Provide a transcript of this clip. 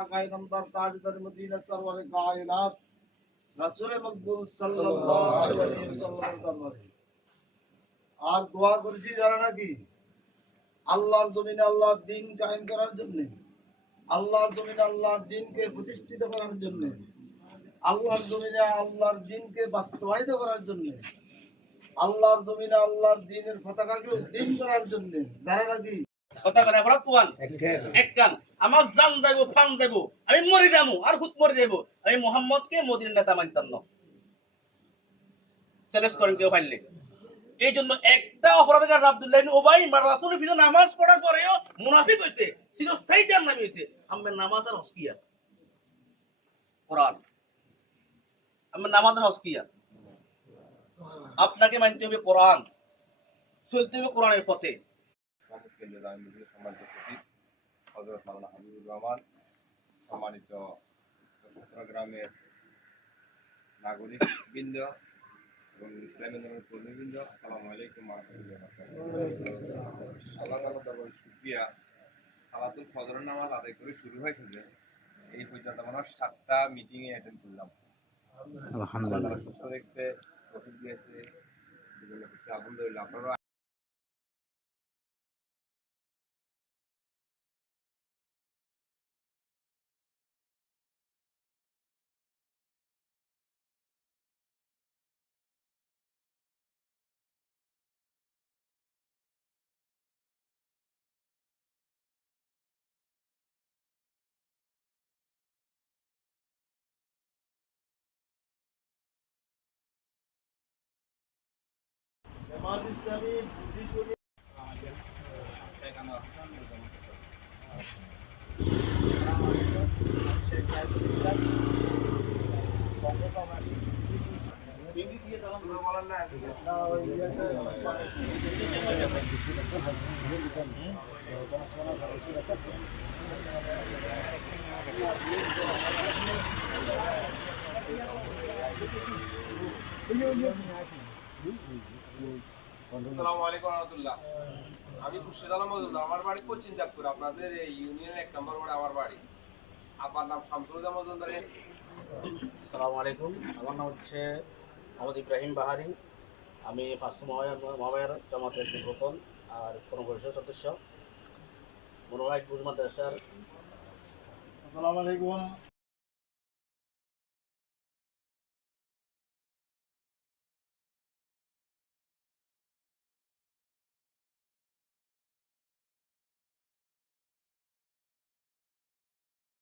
কায়নামদার তাজদার Medina সরওয়ারে কায়নাত রাসূল মকবুল সাল্লাল্লাহু আলাইহি ওয়াসাল্লামের দরবারে আর দোয়া করেছি যারা নাকি আল্লাহর জমিনে আল্লাহর দ্বীন কায়েম করার জন্য, আল্লাহর জমিনে আল্লাহর দ্বীনকে প্রতিষ্ঠিত করার জন্য, আল্লাহর জমিনে আল্লাহর দ্বীনকে বাস্তবায়িত করার জন্য, আল্লাহর জমিনে আল্লাহর দ্বীনের পতাকাকে উদ্দীন করার জন্য যারা নাকি কথা করে এবার কোয়ান এক কান আমার জান দেব ফান দেব আমি মরি যাবো আর হুত মরি দেব আমি মোহাম্মদকে মদিনার নেতা মানতাম না সেলেস করেন কেউ পাইলে এই জন্য একটা অপরাধকার আব্দুল্লাহ ইবনে উবাই রাসূলের পিছনে নামাজ পড়ার পরেও মুনাফিক হইছে চিরস্থায়ী জাহান্নামী হইছে আমরা নামাজ আর হসকিয়া কোরআন আমরা নামাজ আর হসকিয়া আপনাকে মানতে হবে কোরআন, চলতে হবে কোরআনের পথে। সম্মানিত চট্টগ্রামের নাগরিক বৃন্দ এবং ইসলামী ধর্মের কর্মীবৃন্দ, আসসালামু আলাইকুম ওয়া রাহমাতুল্লাহি ওয়া বারাকাতুহু। আল্লাহ তাআলার দরবারে শুকরিয়া, সালাতুল ফজরের নামাজ আদায় করে শুরু হয়েছে যে এই পর্যন্ত আমরা 7টা মিটিং এ অ্যাটেন্ড করলাম। আলহামদুলিল্লাহ সুস্থ রেখেছে, প্রফিট দিয়েছে, বিভিন্ন কিছু আলহামদুলিল্লাহ। আপনারা জামাত ইসলামী বুঝি আসসালামু আলাইকুম ওয়া রাহমাতুল্লাহ। আমি খুরশিদ আলম মজুমদার, আমার বাড়ি কোচিন চাঁদপুর। আপনাদের এই ইউনিয়নের 1 নম্বর ওয়ার্ডে আমার বাড়ি। আমার নাম শামসুল মজুমদার। আসসালামু আলাইকুম, আমার নাম হচ্ছে মোহাম্মদ ইব্রাহিম বাহারি। আমি ফার্স্ট মহাবায়ার জামাতের নির্বাচন আর কোন পরিষদ সদস্য মনোরাইট মাদ্রাসার। আসসালামু আলাইকুম,